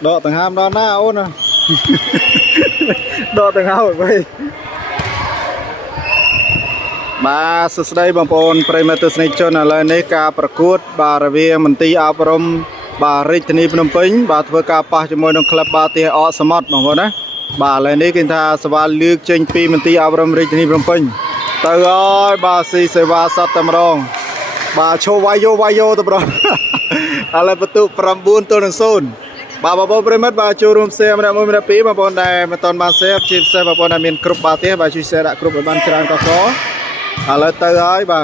đọ từng ham đó na ôn à đọ từng ham vậy bà sơ đây bằng pon Prematus Nation là nơi caประกวด bà ra viên mình ti áp rôm bà rít ni Phnom Penh bà thưa ca pa cho môi nông club bà tia ọ smart bằng pon á bà là nơi kinh tha sva lược trên pi mình ti áp rôm rít ni Phnom Penh từ ơi bà si se va sát tam rong bà cho vai vô tập rồiอะไรประตู9ตัว1 0บาบอปริมัดบาจูรุมเซมนะมุมนะปีบาบอนได้มาตอนมาเซฟชิปเซบาบอนได้มีกรุ๊ปบาเต้บาชูเซระกรุ๊ปบ้านชรานก็ขออะไรเตยบา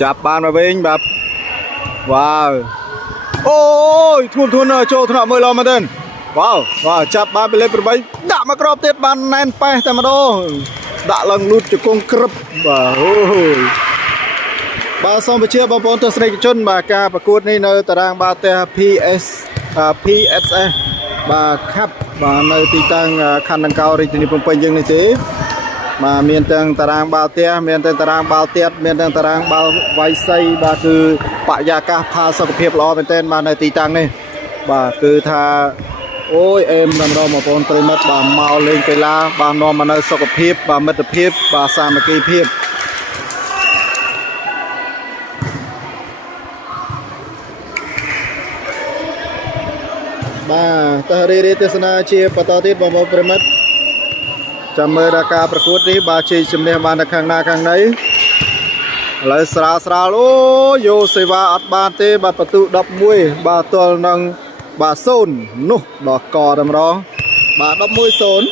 จับบ้านมาวิ่งแบบว้าวโอ้ยทุนโจทุนมือเรามาเดินว้าวจับบ้านไปเลยไปด่ามากรอบเตะบ้านแน่นไปแต่มาโดด่าลังลุดจะกงกรุ๊ปว้าวโอ้ยบาส่งไปเชื่อบอลปอนตัวสเนกชนบากาประกวดในตารางบาเตะ PSA บาคับบาในตีตังคันดังเก่าในที่นี้ผมเป็นยังไงสิมาเมียนตังตารางบาเตะเมียนตังตารางบาเตะเมียนตังตารางบาไวไซบาคือปะยากาพาสกปรกล้อเป็นเต้นมาในตีตังนี่บาคือทาโอ้ยเอ็มนำเรามาปอนตรีมัดบาเมาเล่นกีฬาบานอนมาในสกปรกบาเม็ดเพียบบาสามัคคีเพียบบาตาเรียเทศนาเชียปตติบอมปริมัดจำเมื่อราคาประกวดนี้บาชีจำเนียบานข้างหน้าข้างในเลยสระโอ้โยเสวาอัดบานเตบาประตูดับมวยบาตัวนังบาโซนนุดอกกอดำร้องบาดับมวยโซน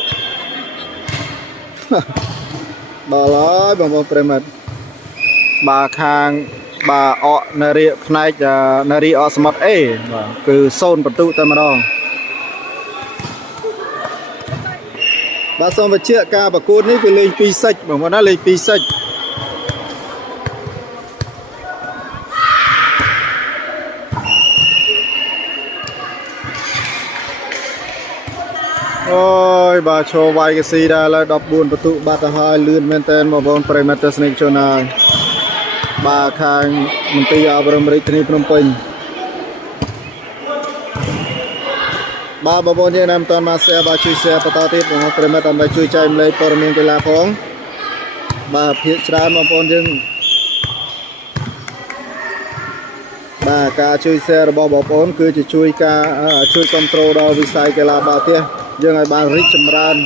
บาล้อบอมปริมัดบาคางบาอนารีพนัยจะนารีอสมัตเอคือโซนประตูตามรองบาส่งไปเชื่อการประกวดนี้คือเลยปีสิบบอกว่านั่นเลยปีสิบโอ้ยบาโชว์ไวกันซีได้แล้วดับบุญประตูบาตาไฮเลื่อนเมนเทนมาบอลเปรมัตสเนกชนาบาคางมันตีอาบรมริทนีพนมเปญบาบอลเนี่ยนำตอนมาเสียบาช่วยเสียปตติดนะครับเปรมัตทำไปช่วยใจเลยปรมีกีฬาของบาพิจารณาบอลยังบากาช่วยเสียระบบบอลคือจะช่วยกาช่วยคอนโทรลเราวิสัยกีฬาบาเทียยังไงบาริชมราน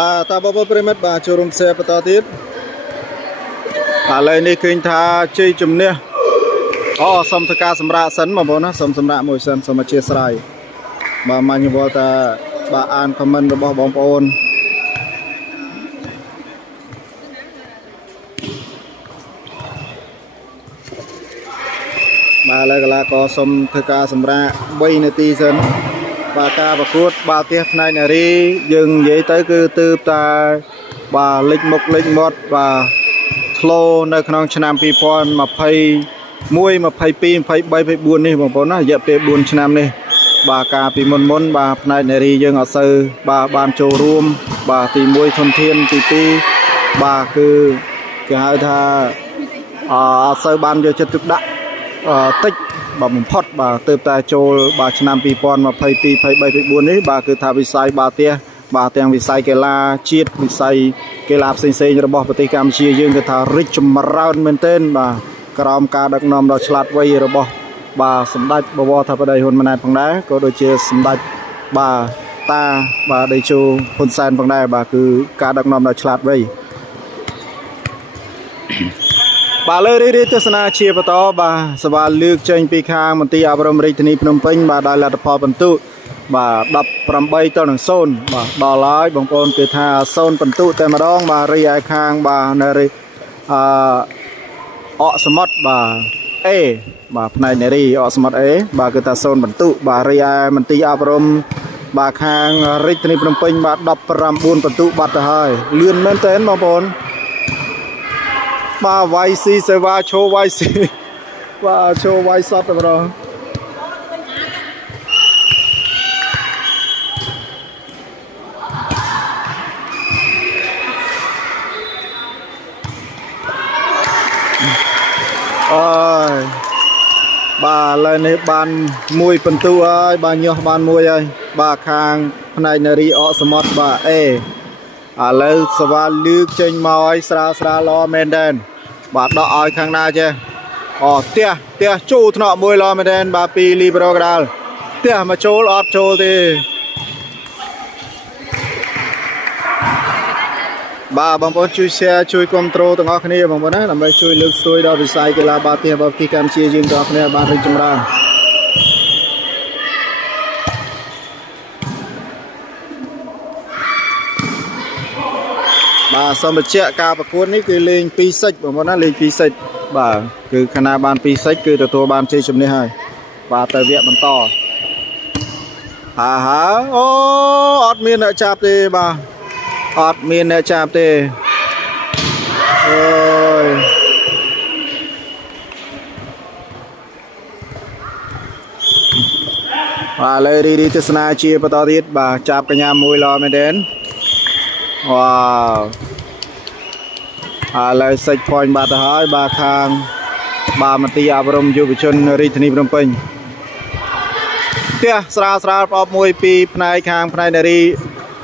บาตาบอปริมัดบาจูรุมเซปตติดอะไรนี่คือท่าจีจุ่มเนี่ยอ๋อสมทกาสมราสันมาบอกนะสมระมวยสันสมเชียสไรบามันยบอกตาบาอ่านคอมเมนต์ระบบบองปอนมาแล้วก็ลาก็สมทกาสมระใบนาทีสันบาตาประกวดบาเทียในนารียังยัยtớiคือตืบตาบาเล็กมกเล็กมดบาโทรในขนมชนามปีพรมาไพ่มวยมาไพ่ปีไพ่ใบไพ่บุญนี่บอกนะเยอะเปบุญชนามนี่บากาปีมนบาในนารียังเอาซื้อบาบานโจรวมบาตีมวยทนเทียนตีบาคือหาท่าเอาซื้อบานจะจุดดักtích bà mình phật bà từ tại chỗ bà năm pi pon mà phơi pi phơi bay phơi buồn đấy bà cứ thả vị sai bà tiền vị sai cái la chiết vị sai cái lạp sinh sinh rồi bỏ vào tay cam chia dương cái thả rich mà round mình tên bà crom ca đặc nom đó chlat vây rồi bỏ bà sắm đạch bà bỏ thả vào đây hồn này bằng đá có đôi chia sắm đạch bà ta bà đây cho hồn san bằng đá bà cứ ca đặc nom đó chlat vâyบาเลยได้เทศนาเชียร์ปตอบาสวาเลือกเชิงปีคางมันตีอาบรมริทนีพนมเปญบาได้ลัดพอบรรทุบาดับปรำใบต้นโซนบาดอลายบางคนเกิดหาโซนบรรทุแต่มาดองบาเรียคางบาเนริอสมัตบาเอ A បាទផ្នែកនារីអស្មត់ A បាទគឺថា0បន្ទុបាទរីឯមន្ទីរអប់រំបាទខាងរាជធានីភ្នំពេញបាទ19បន្ទុបាត់ទៅហើយលឿនមែនតើបងប្អូនបាទ YC សេវាឈោ YC បាទឈោ Y សតតែម្ដងអើយបាទឥឡូវនេះបាន1ពិន្ទុហើយបាទញាស់បាន1ហើយបាទខាងផ្នែកនារីអកសមុទ្របាទ A ឥឡូវសវ៉ាលឺកចេញមកឲ្យស្រាលល្អមែនដែរបាទដកឲ្យខាងណាចេះអូផ្ទះចូលថ្នាក់មួយល្អមែនដែរបាទពីលីប្រូកដាលផ្ទះមកចូលអត់ចូលទេបាទបងប្អូនជួយ share ជួយគ្រប់គ្រងទាំងអស់គ្នាបងប្អូនណាដើម្បីជួយលើកស្ទួយដល់វិស័យកីឡាបាល់ទះរបស់ប្រទេសកម្ពុជាយើងទាំងអស់គ្នាបានរីកចម្រើនបាទសូមបញ្ជាក់ការប្រកួតនេះគឺលេង2សិចបងប្អូនណាលេង2សិចបាទគឺខណៈបាន2សិចគឺទទួលបានជ័យជំនះហើយបាទទៅវគ្គបន្តអូអត់មានអ្នកចាប់ទេបាទអត់មានអ្នកចាប់ទេអូយបាទលើរីទស្សនាជាបន្តទៀតបាទចាប់កញ្ញាមួយល្អមែនទេវ៉ាវឥឡូវសេច point បាត់ទៅហើយបាទខាងបាទមន្ទីរអប់រំយុវជនរាជធានីភ្នំពេញផ្ទះស្រាលប្រអប់មួយពីផ្នែកខាងផ្នែកនារី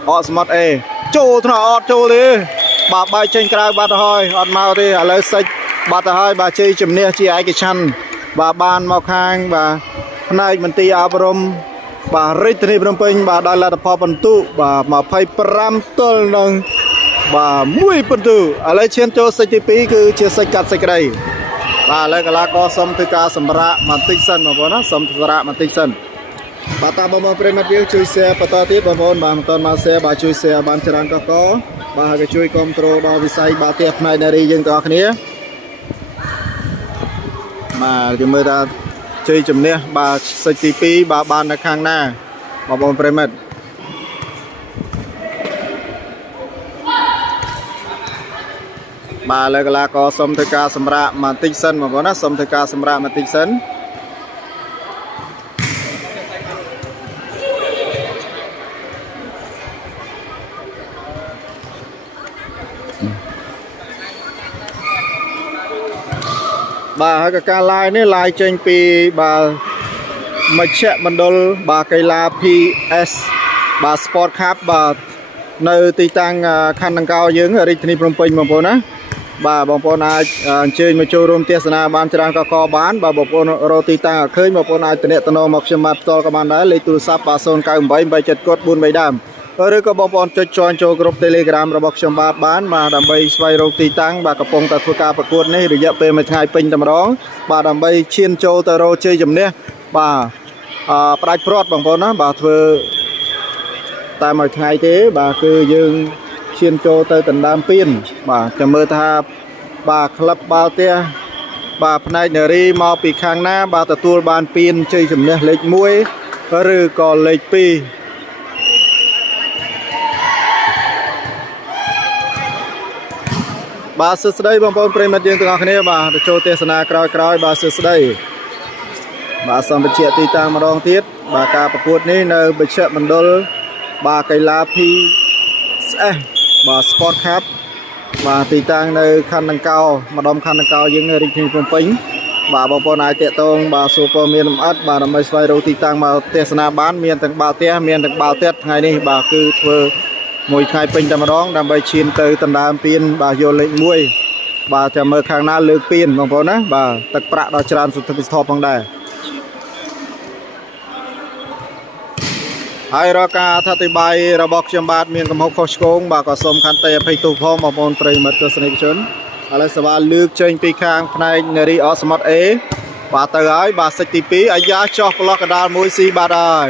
អកសមុទ្រ A ចូលថ្នាក់អត់ចូលទេបាទបាយចេញក្រៅបាត់ទៅហើយអត់មកទេឥឡូវសេចបាត់ទៅហើយបាទជ័យជំនះជាឯកច្ឆន្ទបាទបានមកខាងបាទផ្នែកមន្ទីរអប់រំបាទរាជធានីភ្នំពេញបាទដោយលទ្ធផលបន្ទុបាទ25ទល់នឹងបាទ1ពិន្ទុឥឡូវឈានចូលសេចទី2គឺជាសេចកាត់សេចក្តីបាទឥឡូវកីឡាករសុំធ្វើការសម្រាកបន្តិចសិនបងប្អូនណាសុំសម្រាកបន្តិចសិនបាទតាមបងប្អូនប្រិយមិត្តយើងជួយ share បន្តទៀតបងប្អូនបាទមិនទាន់មក share បាទជួយ share បានច្រើនកកបាទហើយក៏ជួយគ្រប់គ្រងដល់វិស័យបាល់ទះផ្នែកនារីយើងទាំងអស់គ្នាបាទយើងមើលថាជ័យជំនះបាទសេចទី2បាទបាននៅខាងណាបងប្អូនប្រិយមិត្តបាទលើកីឡាករសុំធ្វើការសម្រាកបន្តិចសិនបងប្អូនណាសុំធ្វើការសម្រាកបន្តិចសិនបាទហើយក៏ការ live នេះ live ចេញពីបាទមជ្ឈមណ្ឌលបាទកីឡា PS បាទ Sport Cup បាទនៅទីតាំងខណ្ឌដង្កោយើងរាជធានីភ្នំពេញបងប្អូនណាបាទបងប្អូនអាចអញ្ជើញមកចូលរួមទស្សនាបានច្រើនកកបានបាទបងប្អូនរកទីតាំងអត់ឃើញបងប្អូនអាចទំនាក់ទំនងមកខ្ញុំបាទផ្ទាល់ក៏បានដែរលេខទូរស័ព្ទបាទ09887443ដើមឬក៏បងប្អូនចុច join ចូលក្រុម Telegram របស់ខ្ញុំបាទបានដើម្បីស្វែងរកទីតាំងបាទកំពុងតែធ្វើការប្រកួតនេះរយៈពេល1ថ្ងៃពេញតែម្ដងបាទដើម្បីឈានចូលទៅរកជ័យជំនះបាទផ្ដាច់ព្រាត់បងប្អូនណាបាទធ្វើតែមួយថ្ងៃទេបាទគឺយើងឈានចូលទៅដណ្ដើមពានបាទចាំមើលថាបាទក្លឹបបាល់ទះបាទផ្នែកនារីមកពីខាងណាបាទទទួលបានពានជ័យជំនះលេខ1ឬក៏លេខ2បាទសួស្តីបងប្អូនប្រិយមិត្តយើងទាំងអស់គ្នាបាទទៅចូលទស្សនាក្រោយបាទសួស្តីបាទសូមបញ្ជាក់ទីតាំងម្ដងទៀតបាទការប្រកួតនេះនៅមជ្ឈមណ្ឌលបាទកីឡា PS បាទ Sport Cup បាទទីតាំងនៅខណ្ឌដង្កោម្ដុំខណ្ឌដង្កោយើងរាជធានីភ្នំពេញបាទបងប្អូនអាចតាក់ទងបាទសួរព័ត៌មានលម្អិតបាទដើម្បីស្វែងរកទីតាំងមកទស្សនាបានមានទាំងបាល់ទះមានទាំងបាល់ទះថ្ងៃនេះបាទគឺធ្វើមួយថ្ងៃពេញតែម្ដងដើម្បីឈានទៅដណ្ដើមពានបាទយកលេខ1បាទចាំមើលខាងណាលើកពានបងប្អូនណាបាទទឹកប្រាក់ដល់ច្រើនសន្ធឹកសន្ធាប់ផងដែរហើយរកការអធិប្បាយរបស់ខ្ញុំបាទមានកំហុសខុសឆ្គងបាទក៏សូមខន្តីអភ័យទោសផងបងប្អូនប្រិយមិត្តទស្សនិកជនឥឡូវសវ៉ាលើកចេញពីខាងផ្នែកនារីអកសមុទ្រ A បាទទៅហើយបាទសេចទី2អាយ៉ាចោះប្លោះកដាលមួយស៊ីបាត់ហើយ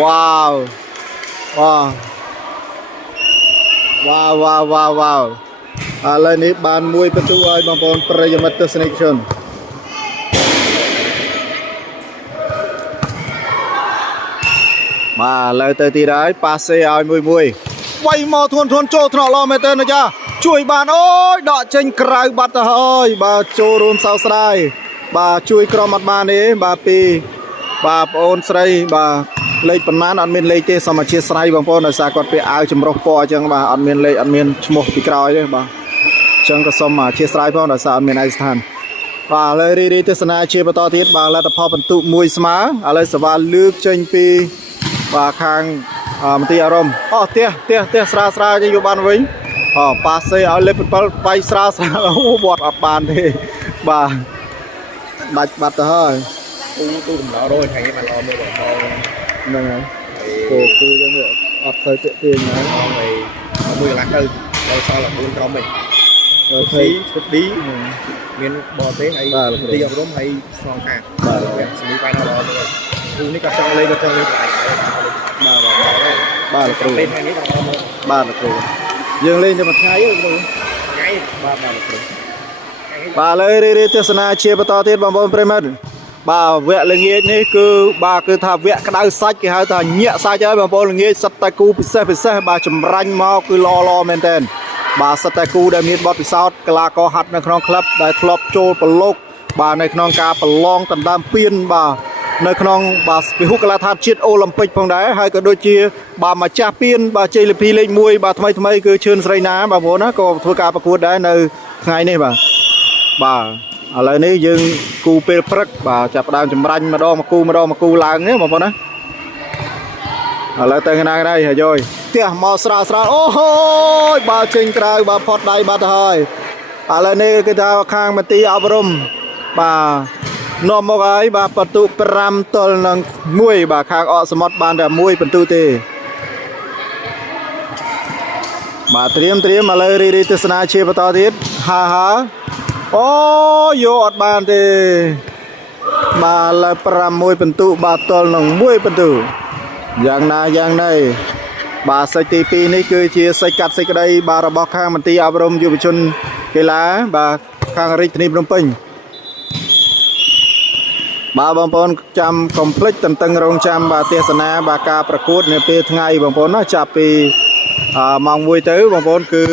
វ៉ាវឥឡូវនេះបាន1ពិន្ទុហើយបងប្អូនប្រិយមិត្តទស្សនិកជន mà lời tới tí đấy passe ai mùi quay mò thuần trô thọ lo mê tên này cha chui bàn ôi đọ trên cài bát hơi bà trô rôn sao sai bà chui cro mặt bàn ấy bà pi bà ôn say bà lấy phần mán ăn miên lấy tê sao mà chia say bằng phong là sao còn bị áo chùm rọc po chẳng bà ăn miên lấy ăn miên một bị còi đấy bà chẳng có sao mà chia say phong là sao ăn miên ai than bà lời đi tê sana chia bà to tiết bà là tập hợp tụ mùi smá à lời sờ lướt trên pi bà khang một tí arom tia sra cho vô ban vĩnh passe ở lên bay sra bọt ở bàn thì bà bạch thôi tôi cũng lo rồi thằng cái bàn lo mới bỏ này này cô cho người ọt thời tiện tiền này mày 10 lạc tư rồi sau là 4 cho mình thấy đi miền bò tế hay đi ở đó hay so hàng xử lý quay nào đó rồi tôi ní cặp cho lên ba là cừu lên hai cái ba là cừu dừng lên cho mặt ngay ba là cừu bà lấy đi tiêu sana chia bắt to tiền bằng bom premet bà vẽ là nghe này cứ bà cứ thà vẽ cái đau sách cái hai thà nhẹ sai chơi bằng bom là nghe sắp tay cu pisse bà chấm ranh mau cứ lo maintain bà sắp tay cu đã miết bọt sau cái là có hạtในក្នុងក្លឹបដែលធ្លាប់ចូលប្រឡូកbàในក្នុងការប្រឡងដណ្ដើមពានbàនៅក្នុងបាទពិហុកលាថាជាតិអូឡ িম্প ិកផងដែរហើយក៏ដូចជាបាទម្ចាស់ពានបាទជ័យលាភីលេខ1បាទថ្មីគឺឈឿនស្រីណាបងប្អូនណាក៏ធ្វើការប្រកួតដែរនៅថ្ងៃនេះបាទឥឡូវនេះយើងគូពេលព្រឹកបាទចាប់ផ្ដើមចម្រាញ់ម្ដងមកគូឡើងនេះបងប្អូនណាឥឡូវទៅណាđâyហើយយផ្ទះមកស្រាលអូហូយបាទចេញក្រៅបាទផុតដៃបាត់ទៅហើយឥឡូវនេះគឺថាខាងមន្ទីរអប់រំបាទនាំមកហើយបាទបន្ទុ5ទល់នឹង1បាទខាងអកសមុទ្របានតែ1បន្ទុទេបាទត្រៀមឥឡូវរីទស្សនាជាបន្តទៀតហាអូយកអត់បានទេបាទលើ6បន្ទុបាទទល់នឹង1បន្ទុយ៉ាងណាបាទសេចទី2នេះគឺជាសេចក្តីបាទរបស់ខាងមន្ទីរអប់រំយុវជនកីឡាបាទខាងរាជធានីភ្នំពេញបាទបងប្អូនចាំកុំភ្លេចតន្ទឹងរង់ចាំបាទទេសនាបាទការប្រកួតនៅពេលថ្ងៃបងប្អូនណាចាប់ពីម៉ោង1ទៅបងប្អូនគឺ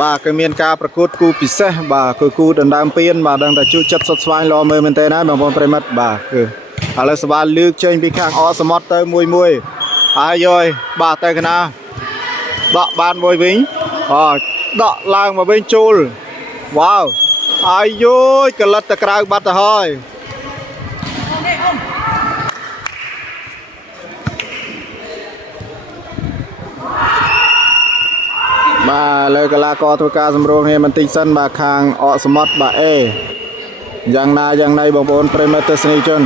បាទគឺមានការប្រកួតគូពិសេសបាទគឺគូដណ្ដើមពានបាទដឹងតែជួយចិត្តសុតស្វែងលោមើលមែនទេណាបងប្អូនប្រិមិត្តបាទគឺឥឡូវសវ៉ាលើកចេញពីខាងអសមុទ្រទៅ1ហើយបាទទៅកណាដកបានមួយវិញដកឡើងមកវិញចូលវ៉ាវអាយយកលិតទៅក្រៅបាត់ទៅហើយបាទលើកីឡាករធ្វើការសម្រួលគ្នាបន្តិចសិនបាទខាងអកសមុទ្របាទយ៉ាងណាបងប្អូនប្រិមត្តទស្សនិកជន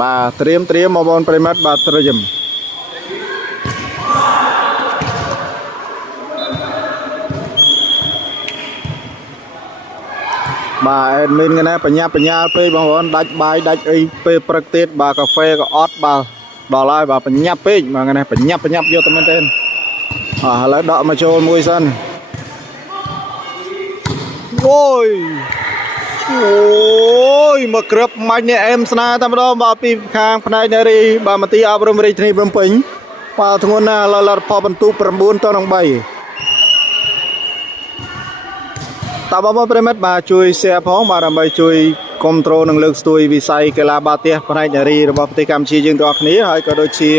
បាទត្រៀមបងប្អូនប្រិមត្តបាទត្រៀមបាទអេដមីនកណាបញ្ញាពេកបងប្អូនដាច់បាយដាច់អីពេលព្រឹកទៀតបាទកាហ្វេក៏អត់បាទដល់ហើយបាទបញ្ញាពេកបាទណាបញ្ញាយកទៅមែនទេឥឡូវដកមកចូលមួយសិនអូយមកក្រឹបមាច់នេះអេមស្នាតែម្ដងបាទពីខាងផ្នែកនារីបាទមន្ទីរអប់រំរាជធានីភ្នំពេញបាទធ្ងន់ណាស់លទ្ធផលបន្ទុ9ទៅនឹង3តើបងប្អូនប្រិមិត្តបាទជួយ share ផងបាទដើម្បីជួយគ្រប់គ្រងនិងលើកស្ទួយវិស័យកីឡាបាល់ទះផ្នែកនារីរបស់ប្រទេសកម្ពុជាយើងទាំងអស់គ្នាហើយក៏ដូចជា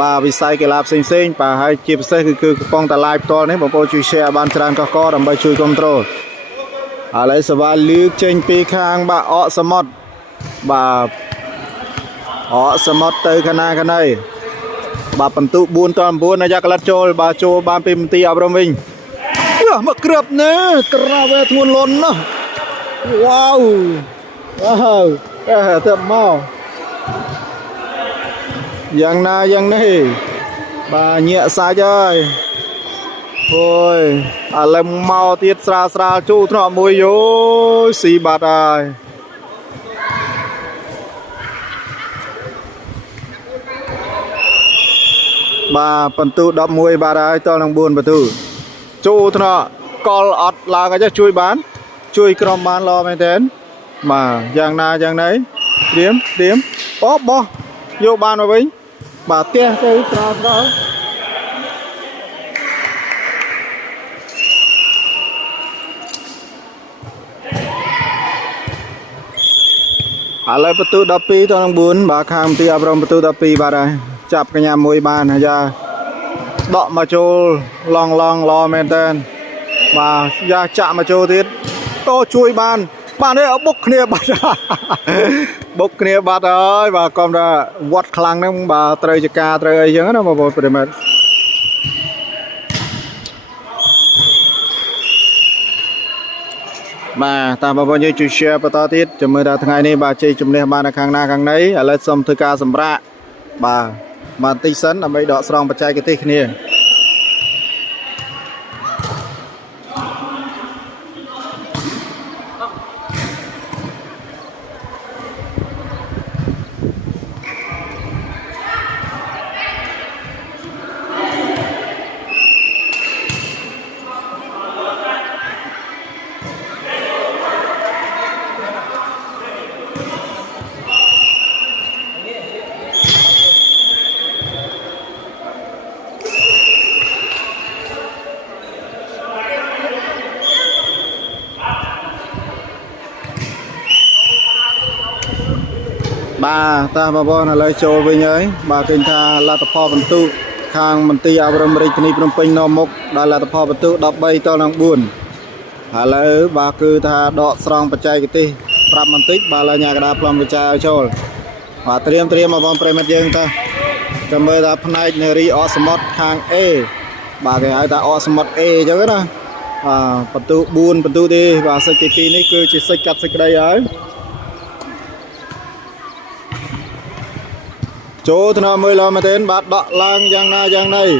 បាទវិស័យកីឡាផ្សេងបាទហើយជាពិសេសគឺកំពុងតែ live ផ្ទាល់នេះបងប្អូនជួយ share បានច្រើនកកដើម្បីជួយគ្រប់គ្រងឥឡូវសវ៉ាលើកចេញពីខាងបាទអកសមុទ្របាទអកសមុទ្រទៅខាងណាបាទបន្ទុ4ទៅ9អាយ៉ាកលិតចូលបាទចូលបានពីមន្ទីរអប់រំវិញមកគ្របណាត្រាវេធ្ងន់លន់ណាវ៉ាវទៅមកយ៉ាងនេះបាទញាក់សាច់ហើយអូយឥឡូវមកទៀតស្រាលជូថ្នាក់មួយយោស៊ីបាត់ហើយបាទបន្ទូ11បាទហើយតនឹង4បន្ទូចូលថ្នាក់កលអត់ឡើងឲ្យជួយបាន chui crom bán lo mày tên mà giang đấy điếm bó vô ban vào với bà tia cái sao lại bắt tu đập pi tao đang buồn bà kham tia brom bắt tu đập pi bà đây chập cái nhà môi bàn này ra đọ mà trôi long lo men tên mà ra chạm mà trôi tiết to chui bàn đấy ở bốc kia bát bốc kia bát ơi bà con ra vót khăng đó bà trời chỉ ca trời ấy chứ nó mà bộ phải mất mà ta bao nhiêu chú share và to tiết cho mời ta ngày nay bà chơi chùm này bà là khang na khang đấy ở lại xong thư ca sầm ra bà tí sấn là mấy đọ xong bà trai cái tí kia bà ta bà bon là lời trôi với nhới bà kinh tha là tập phò vận tu khang mình ti ao râm rịch ni prom pin no mục đã là tập phò vận tu đập bay to năng buồn hà lỡ bà cứ tha đọ song bạch cái ti prap mình tích bà là nhà đạp làm cái cha trôi và tiêm mà bom premet dương ta cho mời ta phnai neri osmot khang e bà cái ai ta osmot e cho cái đó vận tu đi và sợi cái ti này cứ chỉ sợi cắt sợi đây ấy chỗ thằng nào mới làm mà tên bát đọ lang giang này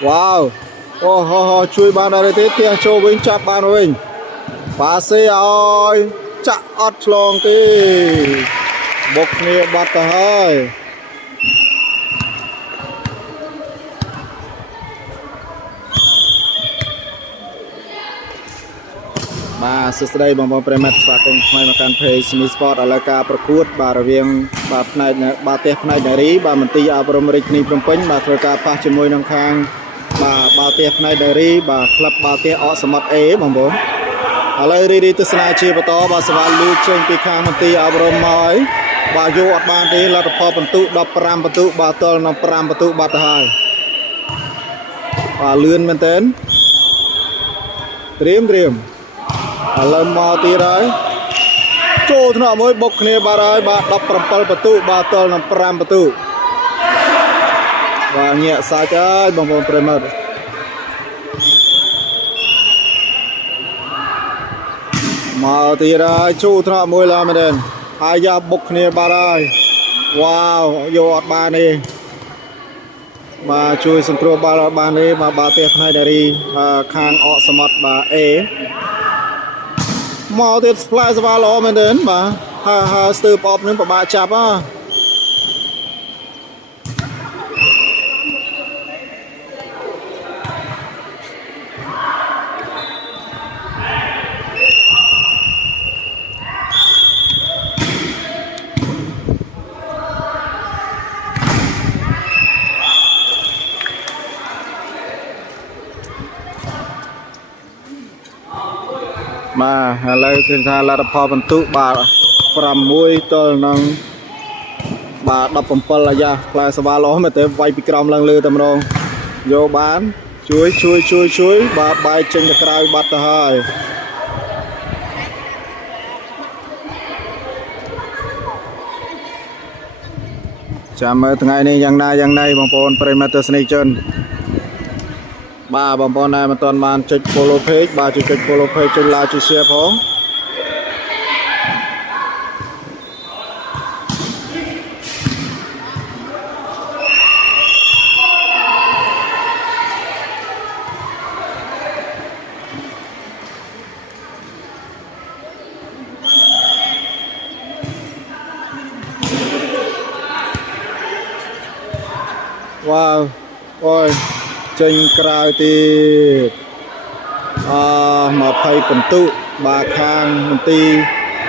wow chui ban đây thế tia cho bên chắp ban mình bà xe ơi chặt ót long tí bốc nia bát ta hơi bà sự đây bằng bom premet và cùng mai makan pay sini sport ở lại ca perkut bà riêng bà này bà tép này đại lý bà mình ti ao brom rịch ni prom pin bà thôi ca pa cho môi nông khang bà tép này đại lý bà club bà tép ở smart e bằng bốn ở lại đi từ sana chia bà to bà sval lưu trên pi khang mình ti ao brom mỏi bà vô ở ban đi là tập phần tụ đập ram phần tụ bà tol nằm ram phần tụ bà hai bà lươn men tên Dream lần mò tì đấy chỗ thằng mới bốc này bà đấy bà đập bật tụ bà tol nằm pram bật tụ và nhẹ xa chơi bằng vòng premer mò tì đấy chỗ thằng mới làm mà đền hai gia bốc này bà đấy wow vô bà này bà chui sân pro bà này mà bà tép này dari khang ọ smart bà e mò tiết fly ra lo mình đến mà ha stir pop nên bà chạp á mà lời thiên tha là phò vận tụ bà pram muối tol nang bà đập bầm pal là ra lại sờ ba ló mà tới vay bị còng lăng lư tầm rong vô bán chuối bà bay trên cái cày bắt hai chào mừng ngày này giang nay bằng pon perimeter snake bà bằng pon này mà toàn màn check follow page bà chỉ check follow page trên like chia sẻ phóng wow ôi trên cài thì mà phay phần tụ បាទខាងមន្ទីរ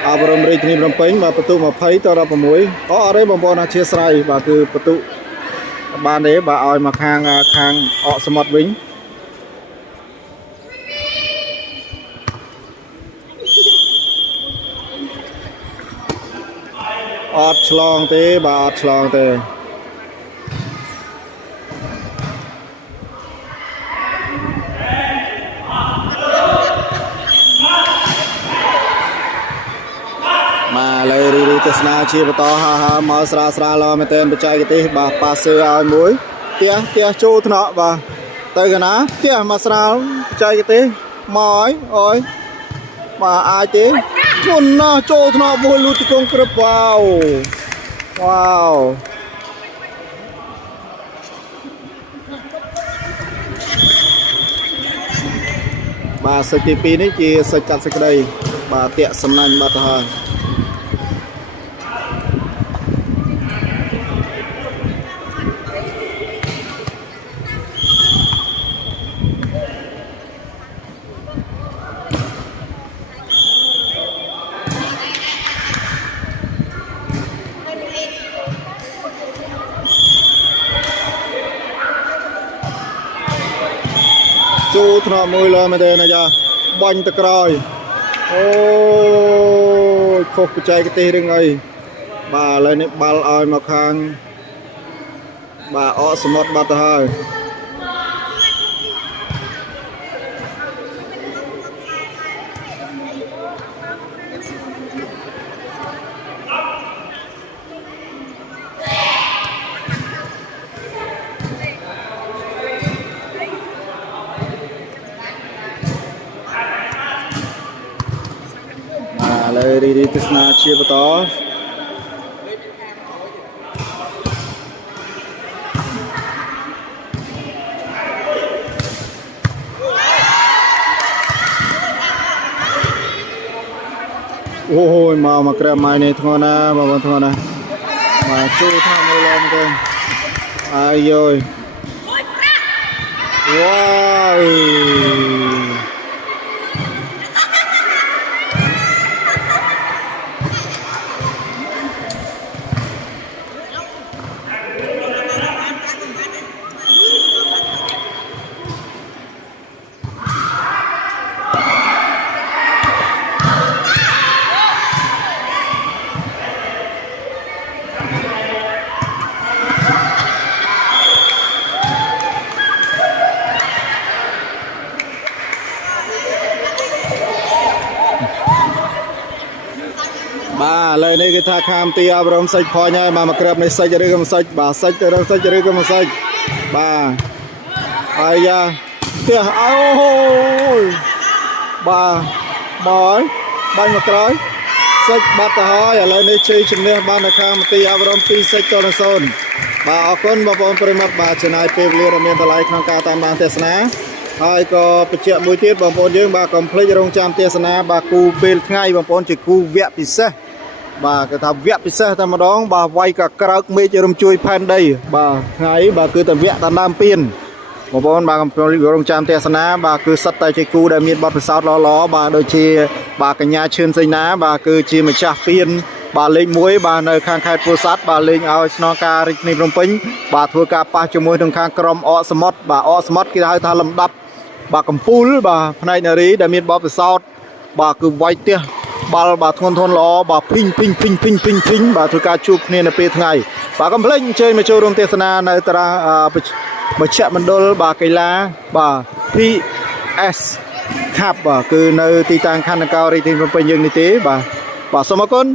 អប់រំរាជធានីភ្នំពេញបាទបន្ទុក20ត16អត់ទេបងប្អូនអធិស្ឋានបាទគឺបន្ទុកបានទេបាទឲ្យមកខាងអកសមុទ្រវិញអត់ឆ្លងទេបាទអត់ឆ្លងទេមកលើរីទស្សនាជាបន្តហាមកស្រាលមែនតើបច្ចេកទេសបាទប៉ាសេឲ្យមួយផ្ទះចូលថ្នាក់បាទទៅកណាផ្ទះមកស្រាលបច្ចេកទេសមកអើយបាទអាចទេជន់ណាចូលថ្នាក់មួយលូតកងក្រឹបវ៉ាវបាទសិចទី2នេះជាសិចកាត់សេចក្តីបាទតាក់សំណាញ់បាត់ទៅហើយចូលថ្នាក់មួយលើមែនទេណាចាបាញ់ទៅក្រោយអូយខុសបច្ចេកទេសរឿងអីបាទឥឡូវនេះបាល់ឲ្យមកខាងបាទអកសមុទ្របាត់ទៅហើយលើរីទស្សនាជាបន្តអូយមកក្រាបម៉ៃនេះធ្ងន់ណាបងប្អូនធ្ងន់ណាមកជួយថាមើលឡើងទៅអាយយវ៉ាវបាទឥឡូវនេះគឺថាខាងទីអប់រំសិចផញហើយមកក្រាបនេះសិចឬក៏មិនសិចបាទសិចទៅដល់សិចឬក៏មិនសិចបាទអាយ៉ាផ្ទះអូយបាទមកបាញ់មកក្រោយសិចបាត់ទៅហើយឥឡូវនេះជ័យជំនះបាននៅខាងមន្ទីរអប់រំ2សិចទៅដល់0បាទអរគុណបងប្អូនប្រិមត្តបាទចំណាយពេលវេលាដ៏មានតម្លៃក្នុងការតាមដានទស្សនាហើយក៏បញ្ជាក់មួយទៀតបងប្អូនយើងបាទកុំភ្លេចរងចាំទស្សនាបាទគូពេលថ្ងៃបងប្អូនជាគូវគ្គពិសេសបាទគេថាវគ្គពិសេសតែម្ដងបាទវាយក៏ក្រើកមេឃរំជួយផែនដីបាទថ្ងៃបាទគឺតែវគ្គតាមដើមពៀនបងប្អូនបាទកំពុងរងចាំទស្សនាបាទគឺសិតតែជាគូដែលមានបទពិសោធន៍ល្អៗបាទដូចជាបាទកញ្ញាឈឿនសេនាបាទគឺជាម្ចាស់ពៀនបាទលេខ1បាទនៅខាងខេត្តពោធិ៍សាត់បាទលេងឲ្យស្នងការរាជធានីភ្នំពេញបាទធ្វើការប៉ះជាមួយនឹងខាងក្រុមអកសមុទ្របាទអកសមុទ្រគេហៅថាលំដាប់បាទកំពូលបាទផ្នែកនារីដែលមានបទពិសោធន៍បាទគឺវាយផ្ទះបាល់បាទធ្ងន់ល្អបាទភីងបាទធ្វើការជួបគ្នានៅពេលថ្ងៃបាទកុំភ្លេចអញ្ជើញមកចូលរួមទស្សនានៅតារាងមជ្ឈមណ្ឌលបាទកីឡាបាទ PS Cup បាទគឺនៅទីតាំងខណ្ឌនគររាជធានីភ្នំពេញយើងនេះទេបាទសូមអរគុណ